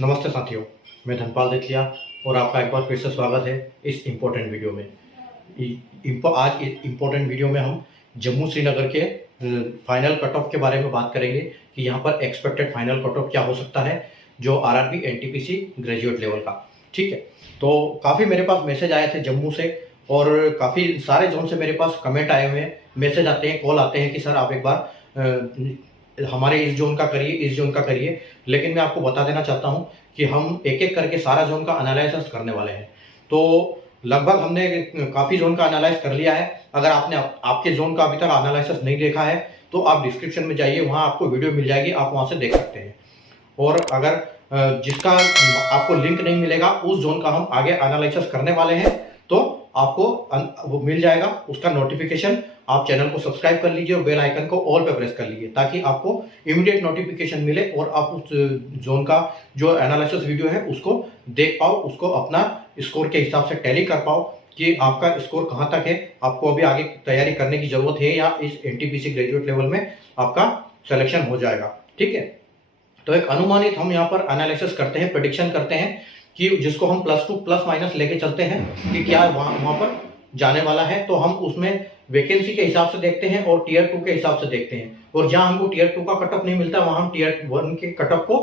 नमस्ते साथियों, मैं धनपाल देथिया और आपका एक बार फिर से स्वागत है इस इम्पोर्टेंट वीडियो में। आज इस इम्पोर्टेंट वीडियो में हम जम्मू श्रीनगर के फाइनल कट ऑफ के बारे में बात करेंगे कि यहाँ पर एक्सपेक्टेड फाइनल कट ऑफ क्या हो सकता है जो आरआरबी एनटीपीसी ग्रेजुएट लेवल का। ठीक है, तो काफ़ी मेरे पास मैसेज आए थे जम्मू से और काफ़ी सारे जोन से मेरे पास कमेंट आए हुए हैं, मैसेज आते हैं, कॉल आते हैं कि सर आप एक बार हमारे इस जोन का करिए, इस जोन का करिए। लेकिन मैं आपको बता देना चाहता हूं कि हम एक एक करके सारा जोन का एनालिसिस करने वाले हैं। तो लगभग हमने काफ़ी जोन का एनालाइज कर लिया है। अगर आपने आपके जोन का अभी तक एनालिसिस नहीं देखा है तो आप डिस्क्रिप्शन में जाइए, वहां आपको वीडियो मिल जाएगी, आप वहां से देख सकते हैं। और अगर जिसका आपको लिंक नहीं मिलेगा उस जोन का हम आगे एनालिसिस करने वाले हैं, तो आपको वो मिल जाएगा उसका नोटिफिकेशन। आप चैनल को सब्सक्राइब कर लीजिए और बेल आइकन को ऑल पे प्रेस कर लीजिए ताकि आपको इमीडिएट नोटिफिकेशन मिले और आप उस जोन का जो एनालिसिस वीडियो है उसको देख पाओ, उसको अपना स्कोर के हिसाब से टैली कर पाओ कि आपका स्कोर कहाँ तक है, आपको अभी आगे तैयारी करने की जरूरत है या इस एनटीपीसी ग्रेजुएट लेवल में आपका सिलेक्शन हो जाएगा। ठीक है, तो एक अनुमानित हम यहाँ पर एनालिसिस करते हैं, प्रेडिक्शन करते हैं कि जिसको हम +2 प्लस माइनस लेके चलते हैं कि क्या वहां पर जाने वाला है। तो हम उसमें वैकेंसी के हिसाब से देखते हैं और टियर 2 के हिसाब से देखते हैं, और जहां हमको टियर 2 का कटऑफ नहीं मिलता वहां हम टियर 1 के कटऑफ को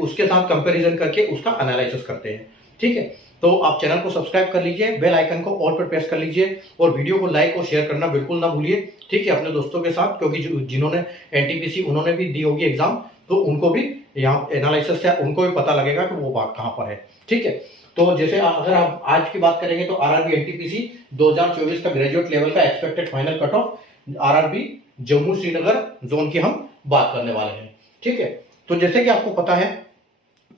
उसके साथ कंपैरिजन करके उसका एनालिसिस करते हैं। ठीक है, तो आप चैनल को सब्सक्राइब कर लीजिए, बेल आइकन को ऑल पर प्रेस कर लीजिए और वीडियो को लाइक और शेयर करना बिल्कुल ना भूलिए। ठीक है, अपने दोस्तों के साथ, क्योंकि जिन्होंने एनटीपीसी उन्होंने भी दी होगी एग्जाम, तो उनको भी यहाँ एनालिसिस से उनको भी पता लगेगा कि वो बात कहाँ पर है। ठीक है, तो जैसे अगर आप आज की बात करेंगे तो आरआरबी एनटीपीसी 2024 का ग्रेजुएट लेवल का expected final cut off RRB Jammu Srinagar zone की हम बात करने वाले हैं। ठीक है, तो जैसे कि आपको पता है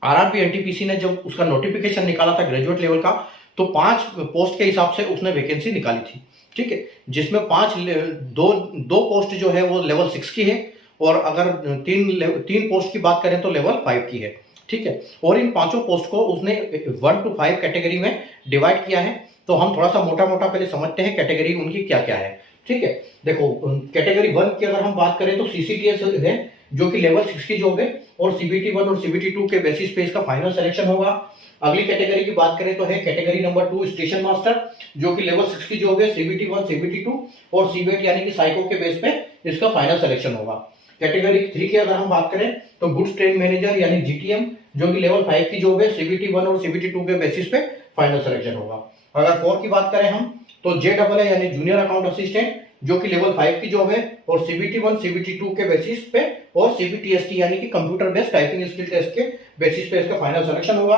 आरआरबी एनटीपीसी ने जब उसका नोटिफिकेशन निकाला था ग्रेजुएट लेवल का, तो 5 पोस्ट के हिसाब से उसने वैकेंसी निकाली थी। ठीक है, जिसमें दो पोस्ट जो है वो लेवल 6 की है और अगर तीन पोस्ट की बात करें तो लेवल 5 की है। ठीक है, और इन पांचों पोस्ट को उसने 1 to 5 कैटेगरी में डिवाइड किया है। तो हम थोड़ा सा मोटा मोटा पहले समझते हैं कैटेगरी उनकी क्या क्या है। ठीक है, देखो कैटेगरी 1 की अगर हम बात करें तो सीसीटीएस है जो कि लेवल 6 की जॉब है और सीबीटी 1 और सीबीटी 2 के बेसिस पे इसका फाइनल सिलेक्शन होगा। अगली कैटेगरी की बात करें तो है कैटेगरी नंबर 2 स्टेशन मास्टर, जो कि लेवल 6 की जॉब है, सीबीटी 1 सीबीटी 2 और सीबीएट यानी कि साइको के बेस पे इसका फाइनल सिलेक्शन होगा। कैटेगरी 3 की अगर हम बात करें तो गुड्स ट्रेन मैनेजर यानी जीटीएम, जो कि लेवल 5 की जॉब है, सीबीटी 1 और सीबीटी 2 के बेसिस पे फाइनल सिलेक्शन होगा। अगर 4 की बात करें हम तो जेडबलए यानी जूनियर अकाउंट असिस्टेंट, जो कि लेवल 5 की जॉब है और सीबीटी 1 सीबीटी 2 के बेसिस पे और सीबीटीएसटी यानी कि computer based typing skill test के बेसिस पे इसका फाइनल सिलेक्शन होगा।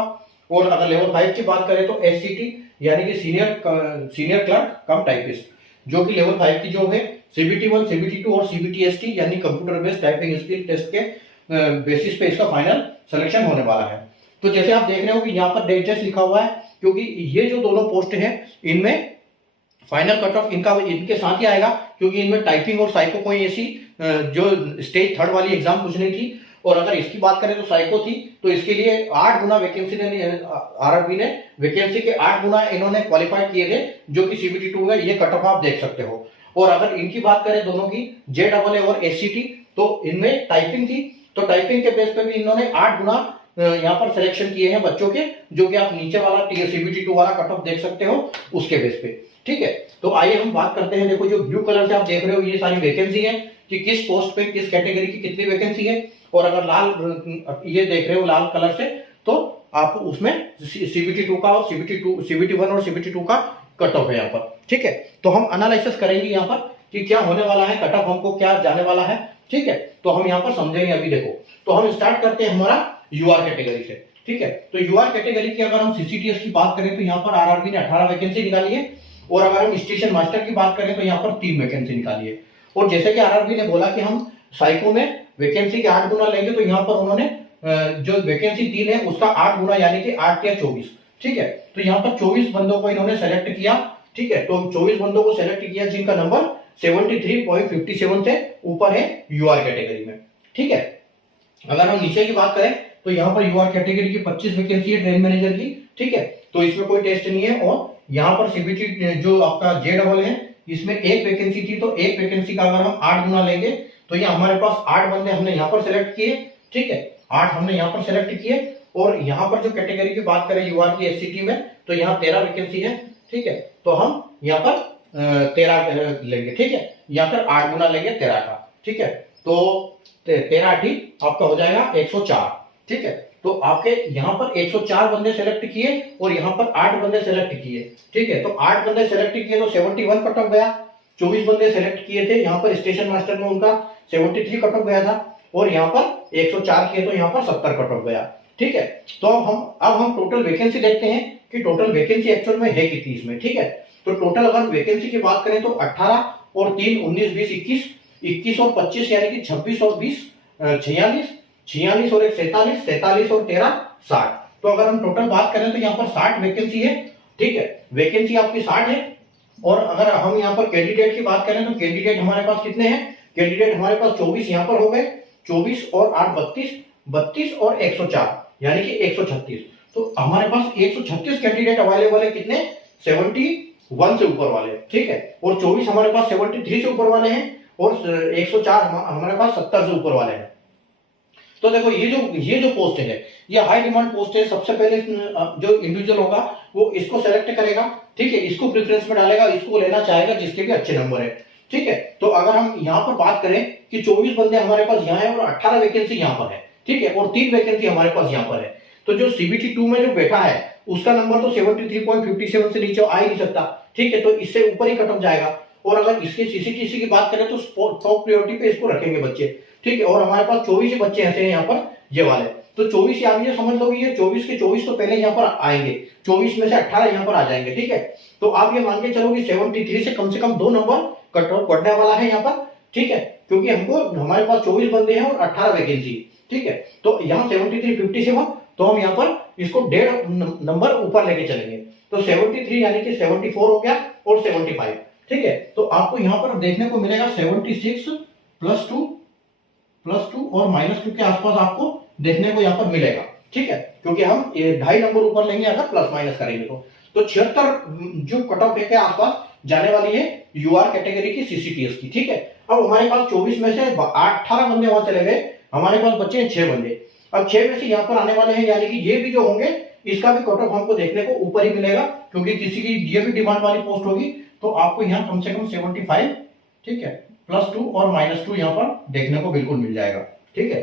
और अगर लेवल 5 की बात करें तो एससीटी यानी कि सीनियर क्लर्क कम टाइपिस्ट, जो कि लेवल 5 की जॉब है, सीबीटी 1 सीबीटी 2 और सीबीटीएसटी यानी computer based typing skill test के बेसिस पे इसका फाइनल सिलेक्शन होने वाला है। तो जैसे आप देख रहे हो कि यहाँ पर डेट जस्ट लिखा हुआ है, क्योंकि ये जो दोनों पोस्ट हैं इनमें फाइनल कट ऑफ इनके साथ ही आएगा, क्योंकि इनमें टाइपिंग और साइको कोई ऐसी जो स्टेज 3 वाली एग्जाम कुछ नहीं थी। और अगर इसकी बात करें तो साइको थी, तो इसके लिए 8 गुना वैकेंसी ने आरआरबी ने वैकेंसी के 8 गुना इन्होंने क्वालिफाई किए थे, जो कि सीबीटी 2 है। ये कट ऑफ आप देख सकते हो। और अगर इनकी बात करें दोनों की जेडबलए और एससीटी, तो इनमें टाइपिंग थी, तो टाइपिंग के बेस पे भी इन्होंने 8 गुना यहाँ पर सिलेक्शन किए हैं बच्चों के, जो कि आप नीचे वाला सीबीटी 2 वाला कट ऑफ देख सकते हो उसके बेस पे। ठीक है, तो आइए हम बात करते हैं। देखो जो ब्लू कलर से आप देख रहे हो ये सारी वैकेंसी है कि किस पोस्ट पे किस कैटेगरी की कितनी वैकेंसी है। और अगर लाल ये देख रहे हो लाल कलर से, तो आप उसमें सीबीटी 2 का और सीबीटी 1 और सीबीटी 2 का कट ऑफ है यहाँ पर। ठीक है, तो हम एनालिसिस करेंगे यहाँ पर कि क्या होने वाला है, कट ऑफ हमको क्या जाने वाला है। ठीक है, तो हम यहाँ पर समझेंगे। अभी देखो, तो हम स्टार्ट करते हैं हमारा यूआर कैटेगरी से। ठीक है, तो यूआर कैटेगरी की अगर हम सीसीटीएस की बात करें तो यहाँ पर आरआरबी ने 18 वैकेंसी निकाली है। और अगर हम स्टेशन मास्टर की बात करें तो यहाँ पर 3 वैकेंसी निकाली है। और जैसे कि आरआरबी ने बोला कि हम साइको में वैकेंसी के 8 गुना लेंगे, तो यहाँ पर उन्होंने जो वैकेंसी 3 है उसका 8 गुना यानी कि 8 या 24। ठीक है, तो यहाँ पर 24 बंदों को इन्होंने सेलेक्ट किया। ठीक है, तो 24 बंदों को सेलेक्ट किया जिनका नंबर 73.57 से ऊपर है यूआर कैटेगरी में। ठीक है, अगर हम नीचे की बात करें तो यहाँ पर यूआर कैटेगरी की 25 वैकेंसी है ट्रेन मैनेजर की। ठीक है, तो इसमें कोई टेस्ट नहीं है। और यहाँ पर सीबीटी जो आपका जेडबल है इसमें 1 वैकेंसी थी, तो 1 वैकेंसी का अगर हम 8 गुना लेंगे तो ये हमारे पास 8 बंदे हमने यहाँ पर सिलेक्ट किए। ठीक है, 8 हमने यहाँ पर सेलेक्ट किए, और यहाँ पर जो कैटेगरी की बात करें यूआर की एससीटी में, तो यहाँ 13 वैकेंसी है, ठीक है। तो हम यहाँ पर 13 लेंगे, ठीक है। यहाँ पर 8 गुना लेंगे 13 का, ठीक है। तो 13 आपका हो जाएगा 104, ठीक है। तो आपके यहाँ पर 104 बंदे सेलेक्ट किए और यहाँ पर 8 बंदे सेलेक्ट किए, ठीक है। तो 8 बंदे सेलेक्ट किए तो 71 कट ऑफ गया। 24 बंदे सेलेक्ट किए थे, यहाँ पर स्टेशन मास्टर में उनका 73 कट ऑफ गया था, और यहाँ पर 104 किए तो यहाँ पर 70 कट ऑफ गया, ठीक है। तो अब हम टोटल वैकेंसी देखते हैं कि टोटल वैकेंसी एक्चुअल में है कितनी इसमें, ठीक है। तो टोटल अगर वैकेंसी की बात करें तो 18 और 3 19 20 21 और 25 यानी कि 26 और 20 46 और 1 47 47 और 13 60। तो अगर हम टोटल बात करें तो यहाँ पर 60 वैकेंसी है, ठीक है। वैकेंसी आपकी 60 है। और अगर हम यहाँ पर कैंडिडेट की बात करें तो कैंडिडेट हमारे पास कितने हैं? कैंडिडेट हमारे पास 24 यहाँ पर हो गए, 24 और 8 32, 32 और 104 यानी कि 136। तो हमारे पास 136 कैंडिडेट अवेलेबल है, कितने? 71 से ऊपर वाले, ठीक है। और 24 हमारे पास 73 से ऊपर वाले हैं, और 104 हमारे पास 70 से ऊपर वाले हैं। तो देखो ये जो पोस्ट है ये हाई डिमांड पोस्ट है। सबसे पहले जो इंडिविजुअल होगा वो इसको सेलेक्ट करेगा, ठीक है। इसको प्रेफरेंस में डालेगा, इसको लेना चाहेगा जिसके भी अच्छे नंबर है, ठीक है। तो अगर हम यहाँ पर बात करें कि 24 बंदे हमारे पास यहाँ है और 18 वैकेंसी यहाँ पर है, ठीक है, और 3 वैकेंसी हमारे पास यहाँ पर है। तो जो सीबीटी 2 में जो बैठा है उसका नंबर तो 73.57 से नीचे आ ही नहीं सकता, ठीक है। तो इससे ऊपर ही कट ऑफ जाएगा। और अगर इसके सीसीटीसी की बात करें तो टॉप प्रायोरिटी पे इसको रखेंगे बच्चे, ठीक है। और हमारे पास 24 ही बच्चे ऐसे हैं यहाँ पर ये वाले। तो 24 आप ये समझ लो कि ये 24 के 24 तो पहले यहाँ पर आएंगे, 24 में से 18 यहाँ पर आ जाएंगे, ठीक है। तो आप ये मान के चलो कि 73 से कम 2 नंबर कट ऑफ बढ़ने वाला है यहाँ पर, ठीक है। क्योंकि हमारे पास 24 बंदे हैं और 18 वैकेंसी, ठीक है। तो यहाँ 73 57, तो हम यहाँ पर इसको 1.5 नंबर ऊपर लेके चलेंगे। तो 73 यानी कि 74 हो गया और 75, ठीक है। तो आपको यहाँ पर देखने को मिलेगा 76 +2 और -2 के आसपास आपको देखने को यहाँ पर मिलेगा, ठीक है। क्योंकि हम 2.5 नंबर ऊपर लेंगे अगर प्लस माइनस करेंगे तो 76 जो कट ऑफ के आसपास जाने वाली है यूआर कैटेगरी की सीसीटीएस की, ठीक है। अब हमारे पास 24 में से 18 बंदे वहां चले गए, हमारे पास बचे हैं 6 बंदे। अब 6 में से यहाँ पर आने वाले हैं, यानी कि ये भी जो होंगे इसका भी कट ऑफ हमको देखने को ऊपर ही मिलेगा, क्योंकि किसी की ये भी डिमांड वाली पोस्ट होगी। तो आपको यहाँ कम से कम 75, ठीक है, +2 और -2 यहाँ पर देखने को बिल्कुल मिल जाएगा, ठीक है।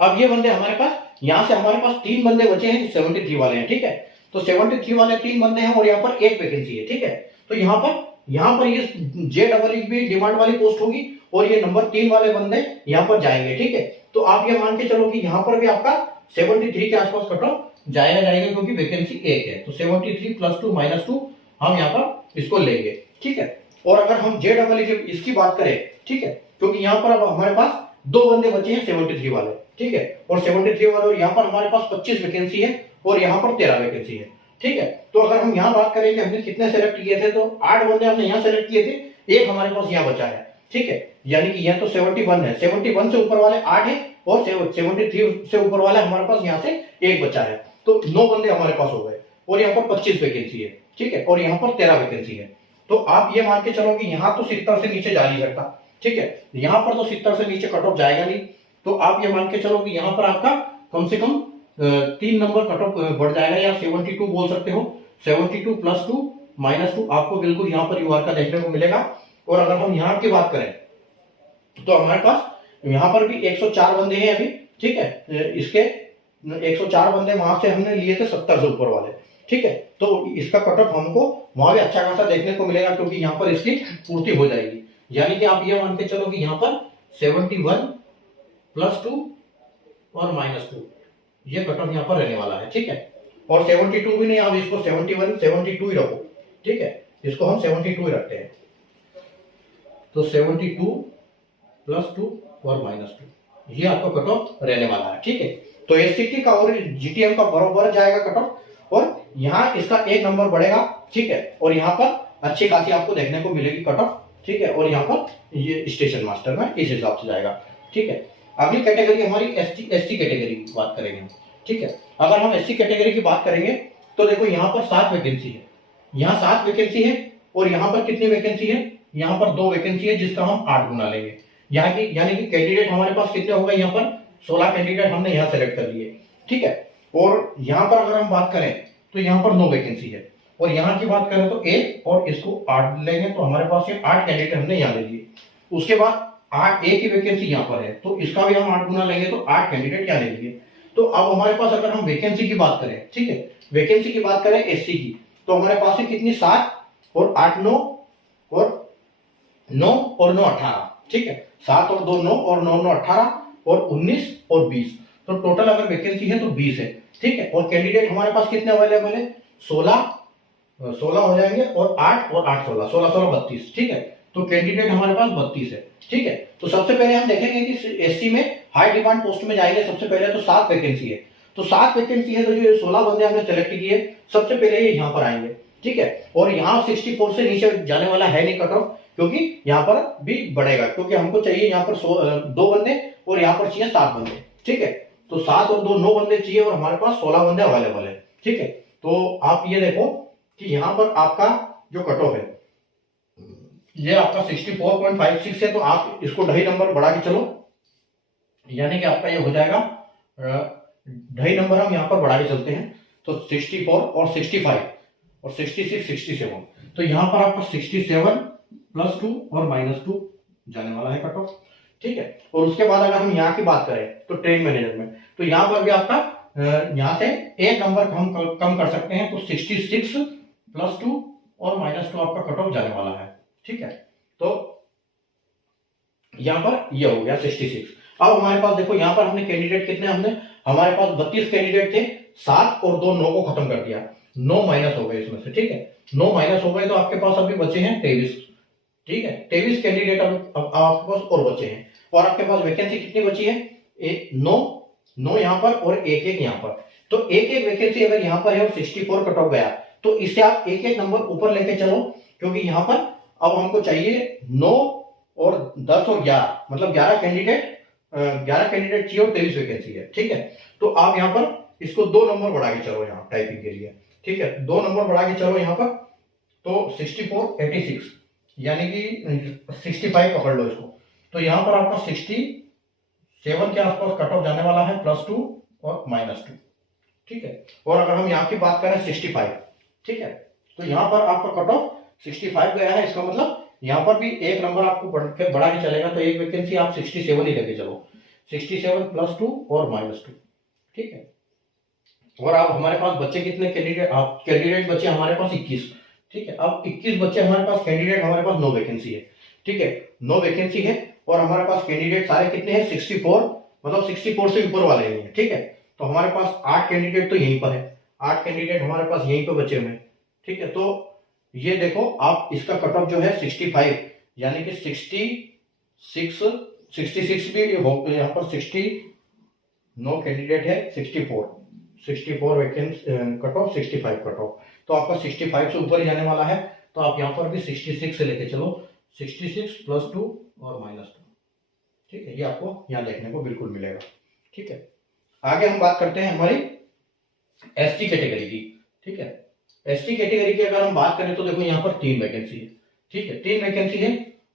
अब ये बंदे हमारे पास, यहाँ से हमारे पास 3 बंदे बचे हैं जो 73 वाले हैं, ठीक है। तो 73 वाले 3 बंदे हैं और यहाँ पर 1 वैकेंसी है, ठीक है। तो यहाँ पर ये JEE भी डिमांड वाली पोस्ट होगी और ये नंबर 3 वाले बंदे यहाँ पर जाएंगे, ठीक है। तो आप ये मान के चलो कि यहाँ पर भी आपका 73 के आसपास कट ऑफ जाएगा, क्योंकि वैकेंसी 1 है। तो 73 +2 -2 हम यहाँ पर इसको लेंगे, ठीक है। और अगर हम JEE इसकी बात करें, ठीक है, क्योंकि यहाँ पर अब हमारे पास 2 बंदे बचे हैं 73 वाले, ठीक है। और 73 वाले, और यहाँ पर हमारे पास 25 वैकेंसी है और यहाँ पर 13 वैकेंसी है, ठीक है। तो अगर हम यहाँ बात करें कि हमने कितने सेलेक्ट किए थे, तो 8 बंदे हमने यहाँ सेलेक्ट किए थे, 1 हमारे पास यहाँ बचा है, ठीक है। यानी कि यहाँ तो 71 है, 71 से ऊपर वाले 8 है और 73 से ऊपर वाले हमारे पास यहाँ से 1 बचा है। तो 9 बंदे हमारे पास हो गए और यहाँ पर 25 वैकेंसी है, ठीक है। और यहाँ पर 13 वैकेंसी है। तो आप ये मान के चलो कि यहाँ तो 70 से नीचे जा नहीं सकता, ठीक है। यहाँ पर तो 70 से नीचे कट ऑफ जाएगा नहीं। तो आप ये मान के चलो कि यहाँ पर आपका कम से कम 3 नंबर कट ऑफ बढ़ जाएगा, या 72 बोल सकते हो। 72 +2 -2 आपको बिल्कुल यहाँ पर यूआर का देखने को मिलेगा। और अगर हम यहाँ की बात करें तो हमारे पास यहाँ पर भी 104 बंदे हैं अभी, ठीक है। इसके 104 बंदे वहां से हमने लिए थे 70 से ऊपर वाले, ठीक है। तो इसका कट ऑफ हमको वहां भी अच्छा खासा देखने को मिलेगा, क्योंकि यहाँ पर इसकी पूर्ति हो जाएगी। यानी कि आप ये मान के चलो कि यहाँ पर 71 +2 और -2 ये कट ऑफ यहाँ पर रहने वाला है, ठीक है। और 72 भी नहीं, आप इसको 71 72 ही रखो, ठीक है। इसको हम 72 ही रखते हैं। तो 72 +2 और -2 ये आपका कट ऑफ रहने वाला है, ठीक है। तो एससीटी का और जीटीएम का बराबर जाएगा कट ऑफ, और यहाँ इसका 1 नंबर बढ़ेगा, ठीक है। और यहाँ पर अच्छी खासी आपको देखने को मिलेगी कट ऑफ, ठीक है। और यहाँ पर ये स्टेशन मास्टर में इस हिसाब से जाएगा, ठीक है। अगली कैटेगरी हमारी एसटी कैटेगरी की बात करेंगे, ठीक है। अगर हम एससी कैटेगरी की बात करेंगे तो देखो यहाँ पर 7 वैकेंसी है, यहाँ 7 वैकेंसी है, और यहाँ पर कितनी वैकेंसी है? यहाँ पर 2 वैकेंसी है, जिसका हम 8 गुना लेंगे। यानी कि कैंडिडेट हमारे पास कितने हो गए यहाँ पर 16 कैंडिडेट हमने यहाँ सेलेक्ट कर लिए, ठीक है। और यहाँ पर अगर हम बात करें तो यहाँ पर 9 वैकेंसी है, और यहाँ की बात करें तो 1 और इसको 8 लेंगे तो हमारे पास ये 8 कैंडिडेट हमने यहाँ ले लिए। उसके बाद 8 एक ही वैकेंसी यहाँ पर है तो इसका भी हम 8 गुना लेंगे तो 8 कैंडिडेट यहाँ ले लिए। तो अब हमारे पास अगर हम वैकेंसी की बात करें, ठीक है, वैकेंसी की बात करें एससी की, तो हमारे पास है कितनी 7 और 8 9 और 9 और 9 18, ठीक है, 7 और 2 9 और 9 9 18 और 19 और 20, तो टोटल अगर वैकेंसी है तो 20 है, ठीक है। और कैंडिडेट हमारे पास कितने अवेलेबल है 16 हो जाएंगे और 8 और 8 16 16 16 32, ठीक है। तो कैंडिडेट हमारे पास 32 है, ठीक है। तो सबसे पहले हम देखेंगे कि एससी में हाई डिमांड पोस्ट में जाएंगे। सबसे पहले तो 7 वैकेंसी है, तो 7 वैकेंसी है तो जो 16 बंदे हमने सेलेक्ट किए सबसे पहले ये यहाँ पर आएंगे, ठीक है। और यहाँ 64 से नीचे जाने वाला है नहीं कट ऑफ, क्योंकि यहाँ पर भी बढ़ेगा, क्योंकि हमको चाहिए यहाँ पर 2 बंदे और यहाँ पर चाहिए 7 बंदे, ठीक है। तो 7 और 2 9 बंदे चाहिए और हमारे पास 16 बंदे अवेलेबल है, ठीक है। तो आप ये देखो कि यहाँ पर आपका जो कट ऑफ है ये आपका 64.56 है, तो आप इसको 2.5 नंबर बढ़ा के चलो, यानी कि आपका ये हो जाएगा 2.5 नंबर हम यहाँ पर बढ़ा के चलते हैं तो 64 और 65 और 66 67, तो यहाँ पर आपका 67 +2 और -2 जाने वाला है कट ऑफ, ठीक है। और उसके बाद अगर हम यहाँ की बात करें तो ट्रेन मैनेजर में, तो यहाँ पर भी आपका यहाँ से 1 नंबर हम कम कर सकते हैं, तो 66 +2 और -2 आपका कट ऑफ जाने वाला है, ठीक है। तो यहाँ पर ये हो गया 66। अब हमारे पास देखो यहाँ पर हमने कैंडिडेट कितने, हमारे पास 32 कैंडिडेट थे, 7 और 2 9 को खत्म कर दिया, 9 माइनस हो गए इसमें से, ठीक है, 9 माइनस हो गए तो आपके पास अभी बचे हैं 23, ठीक है, 23 कैंडिडेट अब आपके पास और बचे हैं। और आपके पास वैकेंसी कितनी बची है 9 यहाँ पर और एक यहाँ पर, तो एक वैकेंसी अगर यहाँ पर है और 64 कट ऑफ गया तो इससे आप एक नंबर ऊपर लेके चलो, क्योंकि यहाँ पर अब हमको चाहिए 9 और 10 और 11, मतलब 11 कैंडिडेट चाहिए और 23 वैकेंसी है, ठीक है। तो आप यहाँ पर इसको 2 नंबर बढ़ा के चलो यहाँ टाइपिंग के लिए, ठीक है, 2 नंबर बढ़ा के चलो यहाँ पर, तो 64 86 यानी कि 65 पकड़ लो इसको, तो यहाँ पर आपका 67 के आसपास कट ऑफ जाने वाला है, +2 और -2, ठीक है। और अगर हम यहाँ की बात करें 65, ठीक है, तो यहाँ पर आपका कट ऑफ 65 गया है, इसका मतलब यहाँ पर भी 1 नंबर आपको बढ़ा के चलेगा, तो एक वैकेंसी आप 67 ही लेके चलो, 67 +2 और -2, ठीक है। और अब हमारे पास बच्चे कितने कैंडिडेट बचे हमारे पास 21, ठीक है। अब 21 बच्चे हमारे पास कैंडिडेट, हमारे पास 9 वैकेंसी है, ठीक है, 9 वैकेंसी है और हमारे पास कैंडिडेट सारे कितने हैं 64, मतलब 64 से ऊपर वाले नहीं है, ठीक है। तो हमारे पास 8 कैंडिडेट तो यहीं पर है, 8 कैंडिडेट हमारे पास यहीं पर बचे हुए हैं, ठीक है। तो ये देखो आप इसका कट ऑफ जो है 65 यानी कि 66 भी हो, यहाँ पर 9 कैंडिडेट है, 64 vacancy cut off 65 cut off, तो आपका 65 से ऊपर ही जाने वाला है, तो आप यहाँ पर भी 66 से लेके चलो, 66 +2 और -2, ठीक है, ये आपको यहाँ देखने को बिल्कुल मिलेगा, ठीक है। आगे हम बात करते हैं हमारी एसटी कैटेगरी की, ठीक है। एसटी कैटेगरी की अगर हम बात करें तो देखो यहाँ पर 3 वैकेंसी है, ठीक है, 3 वैकेंसी है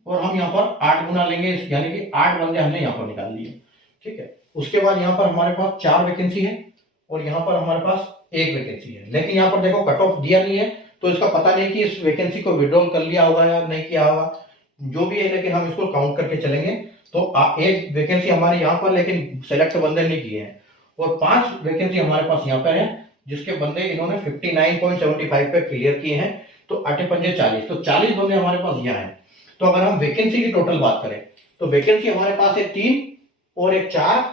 और हम यहाँ पर 8 गुना लेंगे, यानी कि 8 बंदे हमने यहाँ पर निकाल लिए, ठीक है। उसके बाद यहाँ पर हमारे पास 4 वैकेंसी है और यहाँ पर हमारे पास 1 वैकेंसी है, लेकिन यहाँ पर देखो कट ऑफ दिया नहीं है, तो इसका पता नहीं कि इस वैकेंसी को विड्रॉल कर लिया होगा या नहीं किया होगा, जो भी है, लेकिन हम इसको काउंट करके चलेंगे। तो 1 वैकेंसी हमारे यहाँ पर लेकिन सेलेक्ट बंदे नहीं किए हैं, और 5 वैकेंसी हमारे पास यहाँ पर है जिसके बंदे इन्होंने 59.75 पे क्लियर किए हैं, तो 8 पंजे 40, तो 40 बंदे हमारे पास यहाँ हैं। तो अगर हम वैकेंसी की टोटल बात करें तो वैकेंसी हमारे पास है 3 और 1 4,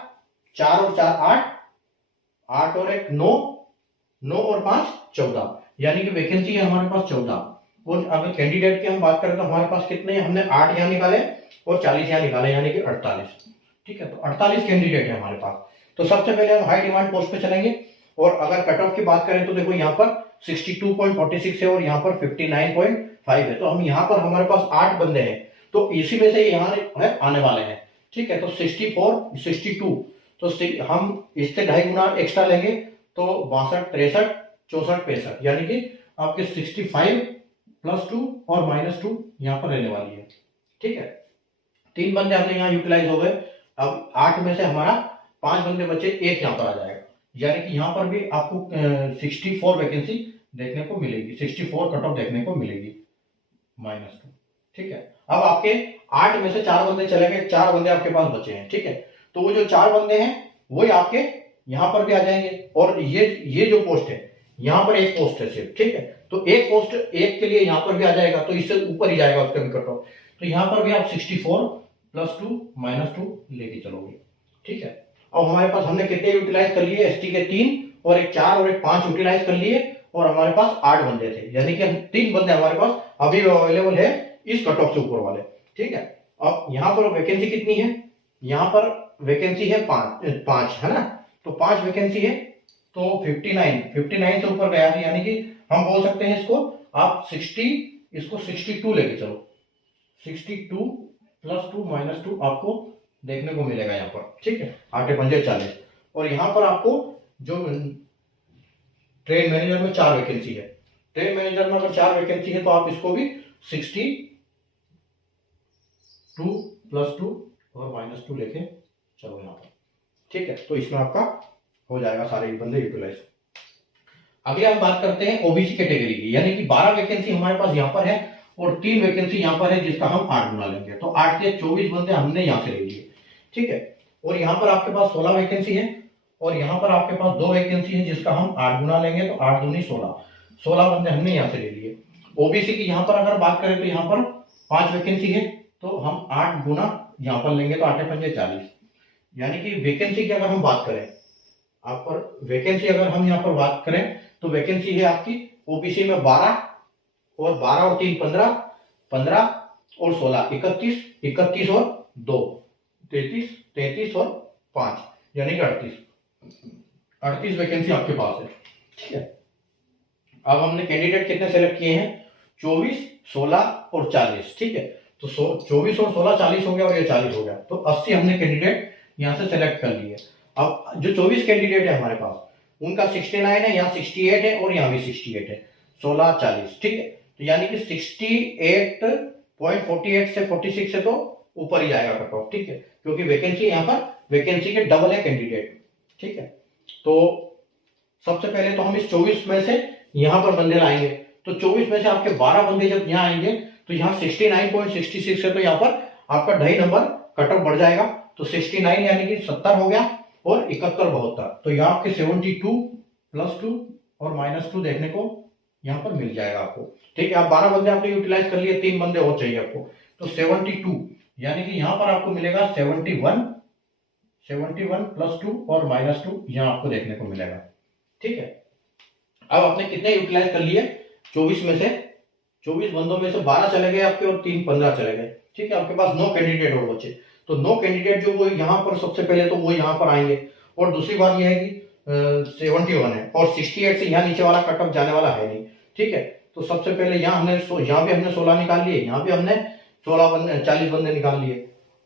4 और 4 8, 8 और 1 9, 9 और 5 14, यानी कि वैकेंसी है हमारे पास 14। और अगर कैंडिडेट की हम बात करें तो हमारे पास कितने हैं, हमने 8 यहाँ निकाले और 40 यहाँ निकाले, यानी कि 48, ठीक है। तो 48 कैंडिडेट है हमारे पास। तो सबसे पहले हम हाई डिमांड पोस्ट पे चलेंगे, और अगर कट ऑफ की बात करें तो देखो यहाँ पर 62.46 है और यहाँ पर 59.5 है, तो हम यहाँ पर हमारे पास 8 बंदे हैं, तो इसी में से यहाँ है आने वाले हैं, ठीक है। तो 64 62, तो हम इससे 2.5 गुना एक्स्ट्रा लेंगे, तो 62 63 64 65, यानी कि आपके 65 +2 और -2 यहाँ पर रहने वाली है, ठीक है। 3 बंदे हमने यहाँ यूटिलाइज हो गए। अब 8 में से हमारा 5 बंदे बचे, एक यहाँ पर आ जाएगा, यानी कि यहाँ पर भी आपको 64 वैकेंसी देखने को मिलेगी, 64 कट ऑफ देखने को मिलेगी -2। ठीक है, अब आपके 8 में से 4 बंदे चले गए, 4 बंदे आपके पास बचे हैं। ठीक है, तो वो जो 4 बंदे हैं वही आपके यहाँ पर भी आ जाएंगे, और ये जो पोस्ट है यहाँ पर एक पोस्ट है सिर्फ। ठीक है, तो एक पोस्ट एक के लिए यहाँ पर भी आ जाएगा, तो इससे ऊपर ही जाएगा उसका भी कट ऑफ। तो यहाँ पर भी आप 64 + 2 -2 लेके चलोगे। ठीक है, अब हमारे पास हमने कितने यूटिलाइज कर लिए, एसटी के 3 और एक 4 और एक 5 यूटिलाइज कर लिए, और हमारे पास 8 बंदे थे, यानी कि 3 बंदे हमारे पास अभी अवेलेबल है इस कट ऑफ से ऊपर वाले। ठीक है, अब यहाँ पर वैकेंसी कितनी है, यहाँ पर वैकेंसी है 5 है ना, तो 5 वैकेंसी है, तो 59 से ऊपर गया, यानी कि हम बोल सकते हैं इसको आप 60, इसको 62 लेके चलो, 62 + 2 -2 आपको देखने को मिलेगा यहाँ पर। ठीक है, 8 पंजे 40, और यहाँ पर आपको जो ट्रेन मैनेजर में 4 वैकेंसी है, ट्रेन मैनेजर में अगर 4 वैकेंसी है तो आप इसको भी 62 + 2 और -2 लेके चलो यहाँ पर। ठीक है, तो इसमें आपका हो जाएगा सारे बंदे यूटिलाइज। अगले हम बात करते हैं ओबीसी कैटेगरी की, यानी कि 12 वैकेंसी हमारे पास यहाँ पर है और 3 वैकेंसी यहाँ पर है, जिसका हम 8 गुना लेंगे, तो 8 के 24 बंदे हमने यहाँ से ले लिए। ठीक है, और यहाँ पर आपके पास 16 वैकेंसी है, और यहाँ पर आपके पास 2 वैकेंसी है, जिसका हम 8 गुना लेंगे, तो 8 दूनी 16 बंदे हमने यहाँ से ले लिए। ओबीसी की यहाँ पर अगर बात करें तो यहाँ पर 5 वैकेंसी है, तो हम 8 गुना यहाँ पर लेंगे, तो 8 पंजे 40, यानी कि वैकेंसी की अगर हम बात करें, आप पर वैकेंसी अगर हम यहाँ पर बात करें तो वैकेंसी है आपकी ओबीसी में 12 और 3 15, 15 और 16 31, 31 और 2 33, 33 और 5, यानी कि 38 वैकेंसी आपके पास है। ठीक है, अब हमने कैंडिडेट कितने सेलेक्ट किए हैं, 24, 16 और 40। ठीक है, तो 24 और 16 40 हो गया, और ये 40 हो गया, तो 80 हमने कैंडिडेट यहाँ से सेलेक्ट कर लिए। अब जो 24 कैंडिडेट है हमारे पास, उनका 69 है, यहाँ 68 है, और यहाँ भी 68 है, 16 40। ठीक है, तो यानी कि 68.48 से 46 से तो ऊपर ही जाएगा कट ऑफ। ठीक है, क्योंकि वैकेंसी यहाँ पर वैकेंसी के डबल है कैंडिडेट। ठीक है, तो सबसे पहले तो हम इस 24 में से यहाँ पर बंदे लाएंगे, तो 24 में से आपके 12 बंदे जब यहाँ आएंगे तो यहाँ 69.66 है, तो यहाँ पर आपका 2.5 नंबर कट ऑफ बढ़ जाएगा, तो 69 यानी कि 70 हो गया, और 71 72, तो यहाँ आपके 72 + 2 और -2 देखने को यहाँ पर मिल जाएगा आपको। ठीक है, आप 12 बंदे आपने यूटिलाइज कर लिए, 3 बंदे और चाहिए आपको, तो 72 यानी कि यहाँ पर आपको मिलेगा 71 + 2 और -2 यहाँ आपको देखने को मिलेगा। ठीक है, अब आपने कितने यूटिलाइज कर लिए, 24 में से 24 बंदों में से 12 चले गए आपके, और 3 15 चले गए। ठीक है, आपके पास 9 कैंडिडेट और बचे, तो 9 कैंडिडेट जो वो यहाँ पर सबसे पहले तो वो यहाँ पर आएंगे, और दूसरी बात यह है कि 71 है, और 68 से यहाँ नीचे वाला कट ऑफ जाने वाला है नहीं। ठीक है, तो सबसे पहले यहाँ भी हमने 16 निकाल लिए, यहाँ भी हमने 40 बंदे निकाल लिए,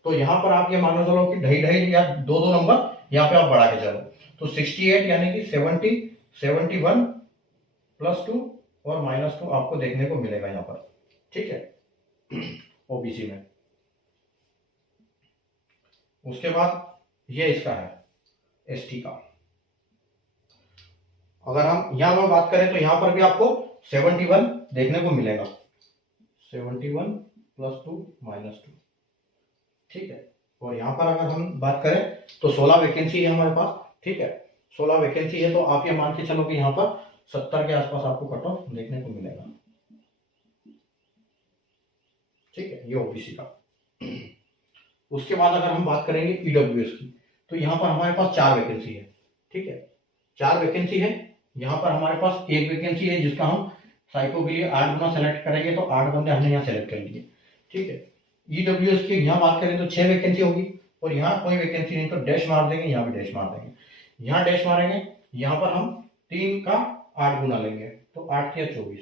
तो यहाँ पर आप ये मानो चलो कि 2.5 या 2 नंबर यहाँ पे आप बढ़ा के चलो, तो 68 यानी कि 71 + 2 और -2 आपको देखने को मिलेगा यहाँ पर। ठीक है, ओबीसी में। उसके बाद ये इसका है एसटी का, अगर हम यहाँ पर बात करें तो यहाँ पर भी आपको 71 देखने को मिलेगा, 71 + 2 -2। ठीक है, और यहाँ पर अगर हम बात करें तो 16 वैकेंसी है हमारे पास। ठीक है, 16 वैकेंसी है, तो आप ये मान के चलो कि यहाँ पर 70 के आसपास आपको कट ऑफ देखने को मिलेगा। ठीक है, ये ओबीसी का। उसके बाद अगर हम बात करेंगे ईडब्ल्यूएस की, तो यहाँ पर हमारे पास 4 वैकेंसी है। ठीक है, 4 वैकेंसी है, यहाँ पर हमारे पास 1 वैकेंसी है, जिसका हम साइको के लिए 8 गुना सेलेक्ट करेंगे, तो 8 बंदे हमने यहाँ सेलेक्ट कर लिए। ठीक है, ईडब्ल्यूएस की यहाँ बात करें तो 6 वैकेंसी होगी, और यहाँ कोई वैकेंसी नहीं, तो डैश मार देंगे, यहाँ भी डैश मार देंगे, यहाँ डैश मारेंगे, यहाँ पर हम 3 का 8 गुना लेंगे, तो 8 या 24,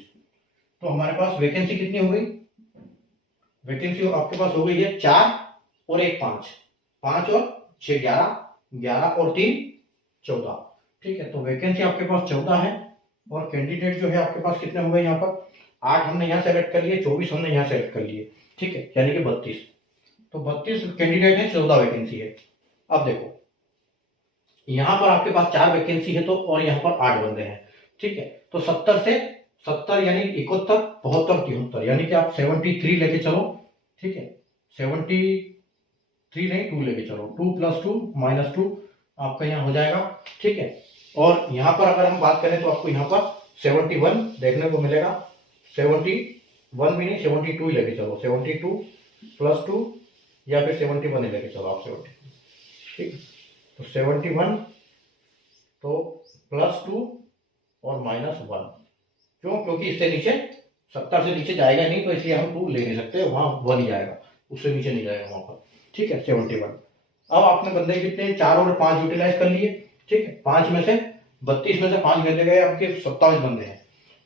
तो हमारे पास वैकेंसी कितनी हो गई, वैकेंसी आपके पास हो गई है 4 और 1 5, 5 और 6 11, 11 और 3 14। ठीक है, तो वैकेंसी आपके पास 14 है, और कैंडिडेट जो है आपके पास कितने हो गए, यहाँ पर 8 हमने यहाँ सेलेक्ट कर लिए, 24 हमने यहाँ सेलेक्ट कर लिए। ठीक है, यानी कि 32, तो 32 कैंडिडेट है, 14 वैकेंसी है। अब देखो यहाँ पर आपके पास 4 वैकेंसी है तो, और यहाँ पर 8 बंदे हैं, ठीक है। तो 70 से 70 यानी 71, 72, 73, यानी कि आप 73 लेके चलो, ठीक है। 73 नहीं, 2 लेके चलो, 2 + 2 - 2 आपका यहाँ हो जाएगा, ठीक है। और यहाँ पर अगर हम बात करें तो आपको यहाँ पर 71 देखने को मिलेगा। 71 भी नहीं, 72 ही लेके चलो, 72 + 2 या फिर 71 ही लेके चलो आप, 70, ठीक है। तो 71 तो +2 और -1, क्यों? क्योंकि इससे नीचे 70 से नीचे जाएगा नहीं, तो इसलिए हम 2 ले नहीं सकते, वहाँ 1 ही जाएगा, उससे नीचे नहीं जाएगा वहाँ पर, ठीक है। 71। अब आपने बंदे कितने, 4 और 5 यूटिलाइज कर लिए, ठीक है। 5 में से 32 में से 5 बंदे गए, आपके 27 बंदे हैं।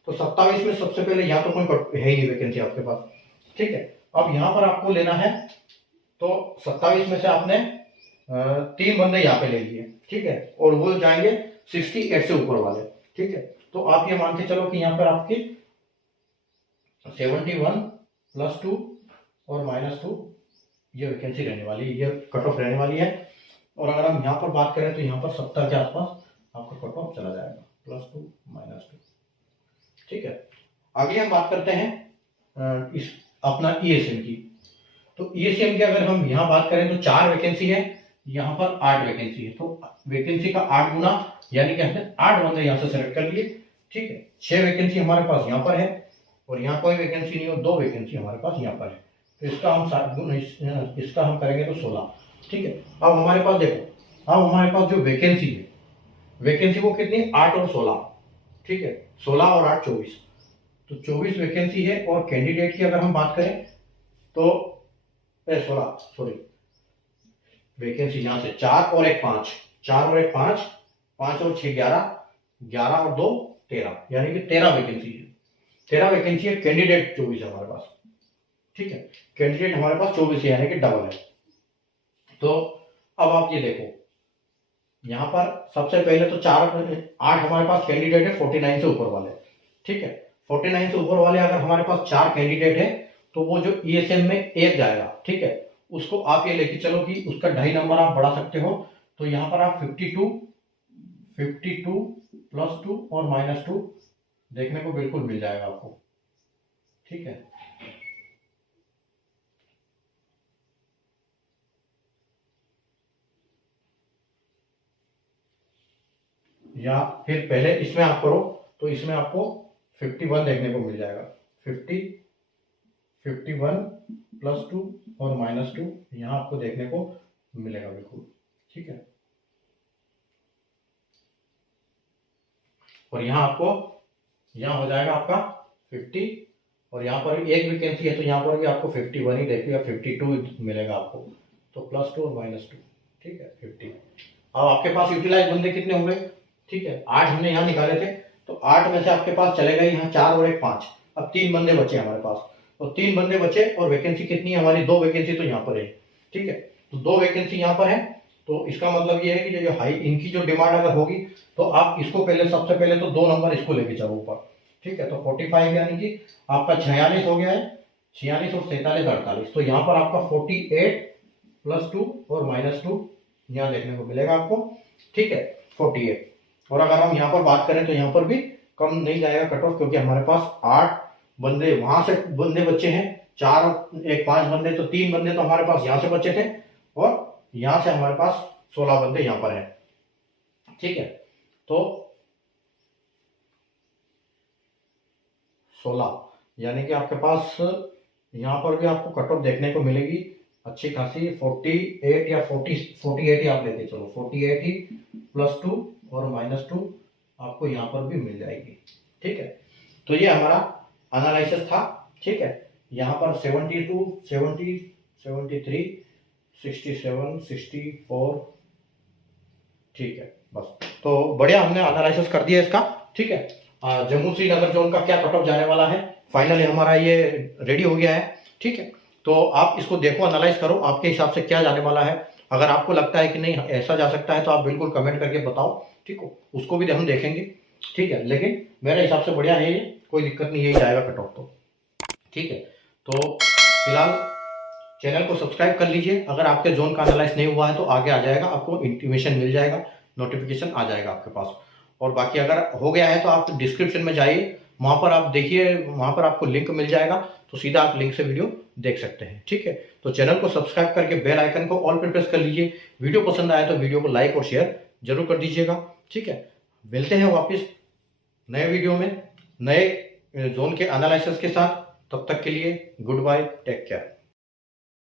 तो 27 में सबसे पहले यहाँ तो कोई है ही नहीं वैकेंसी आपके पास, ठीक है। अब यहाँ पर आपको लेना है, तो 27 में से आपने 3 बंदे यहाँ पे ले लिए, ठीक है, और वो जाएंगे 68 से ऊपर वाले, ठीक है। तो आप ये मान के चलो कि यहाँ पर आपकी 71 + 2 और -2 ये वैकेंसी रहने वाली है, ये कट ऑफ रहने वाली है। और अगर हम यहाँ पर बात करें तो यहाँ पर 70 के आसपास आपका कट ऑफ चला जाएगा, +2 -2, ठीक है। आगे हम बात करते हैं इस अपना ईएसएम की। तो ईएसएम की अगर हम यहाँ बात करें तो 4 वैकेंसी है, यहाँ पर 8 वैकेंसी है। तो वैकेंसी का 8 गुना, यानी कि हमने 8 बंदे यहाँ से सेलेक्ट कर लिए, ठीक है। 6 वैकेंसी हमारे पास यहाँ पर है, और यहाँ कोई वैकेंसी नहीं, और 2 वैकेंसी हमारे पास यहाँ पर है। तो इसका हम करेंगे तो 16, ठीक है। अब हमारे पास देखो, अब हमारे पास जो वैकेंसी है, वैकेंसी वो कितनी, 8 और 16, ठीक है। 16 और 8 24, तो 24 वैकेंसी है। और कैंडिडेट की अगर हम बात करें तो 16, सॉरी, वैकेंसी यहाँ से 4 और 1 5, 4 और 1 5, 5 और 6 11, 11 और 2 13, यानी कि 13 वैकेंसी है। 13 वैकेंसी है, कैंडिडेट 24 है हमारे पास, ठीक है। कैंडिडेट हमारे पास 24 है, यानी कि डबल है। तो अब आप ये देखो, यहाँ पर सबसे पहले तो 8 हमारे पास कैंडिडेट है 49 से ऊपर वाले, ठीक है। 49 से ऊपर वाले अगर हमारे पास 4 कैंडिडेट है, तो वो जो ईएसएम में 1 जाएगा, ठीक है, उसको आप ये लेके चलो कि उसका 2.5 नंबर आप बढ़ा सकते हो। तो यहाँ पर आप 52 + 2 और -2 देखने को बिल्कुल मिल जाएगा आपको, ठीक है। या फिर पहले इसमें आप करो, तो इसमें आपको 51 देखने को मिल जाएगा, 51 + 2 और -2 यहाँ आपको देखने को मिलेगा बिल्कुल, ठीक है। और यहाँ आपको, यहाँ हो जाएगा आपका 50, और यहाँ पर भी एक वैकेंसी है, तो यहाँ पर भी आपको 51 ही देखिएगा, 52 मिलेगा आपको। तो +2 और -2, ठीक है, 50। अब आपके पास यूटिलाइज बंदे कितने होंगे, ठीक है। 8 हमने यहाँ निकाले थे, तो 8 में से आपके पास चले गए यहाँ 4 और 1 5, अब 3 बंदे बचे हमारे पास। तो 3 बंदे बचे, और वैकेंसी कितनी है हमारी, 2 वैकेंसी तो यहाँ पर है, ठीक है। तो 2 वैकेंसी यहाँ पर है, तो इसका मतलब ये है कि जो हाई इनकी जो डिमांड अगर होगी, तो आप इसको पहले, सबसे पहले तो 2 नंबर इसको लेके चलो ऊपर, ठीक है। तो 45 यानी कि आपका 46 हो गया है, 46 और 47 48, तो यहाँ पर आपका 48 + 2 और -2 यहाँ देखने को मिलेगा आपको, ठीक है, 48। और अगर हम यहाँ पर बात करें तो यहाँ पर भी कम नहीं जाएगा कट ऑफ, क्योंकि हमारे पास 8 बंदे वहां से बंदे बच्चे हैं, 4 और 1 5 बंदे, तो 3 बंदे तो हमारे पास यहाँ से बचे थे, और यहाँ से हमारे पास 16 बंदे यहाँ पर हैं, ठीक है। तो 16 यानी कि आपके पास यहाँ पर भी आपको कट ऑफ देखने को मिलेगी अच्छी खासी, 48 या 48 ही आप लेके चलो, 48 ही +2 और -2 आपको यहाँ पर भी मिल जाएगी, ठीक है। तो ये हमारा एनालिसिस था, ठीक है। यहाँ पर 72 70 73 67 64, ठीक है, बस। तो बढ़िया, हमने एनालिसिस कर दिया इसका, ठीक है। जम्मू श्रीनगर जोन का क्या कट ऑफ जाने वाला है, फाइनली हमारा ये रेडी हो गया है, ठीक है। तो आप इसको देखो, एनालाइज करो, आपके हिसाब से क्या जाने वाला है। अगर आपको लगता है कि नहीं ऐसा जा सकता है, तो आप बिल्कुल कमेंट करके बताओ, ठीक हो, उसको भी हम देखेंगे, ठीक है। लेकिन मेरे हिसाब से बढ़िया है ये, कोई दिक्कत नहीं है, ये जाएगा कट ऑफ तो, ठीक है। तो फिलहाल चैनल को सब्सक्राइब कर लीजिए, अगर आपके जोन का एनालाइज नहीं हुआ है तो आगे आ जाएगा, आपको इंटीमेशन मिल जाएगा नोटिफिकेशन आ जाएगा आपके पास। और बाकी अगर हो गया है तो आप डिस्क्रिप्शन में जाइए, वहाँ पर आप देखिए, वहाँ पर आपको लिंक मिल जाएगा, तो सीधा आप लिंक से वीडियो देख सकते हैं। ठीक है, तो चैनल को सब्सक्राइब करके बेल आइकन को ऑल पर प्रेस कर लीजिए। वीडियो पसंद आया तो वीडियो को लाइक और शेयर जरूर कर दीजिएगा। ठीक है, मिलते हैं वापस नए वीडियो में नए जोन के एनालिसिस के साथ। तब तक के लिए गुड बाय, टेक केयर।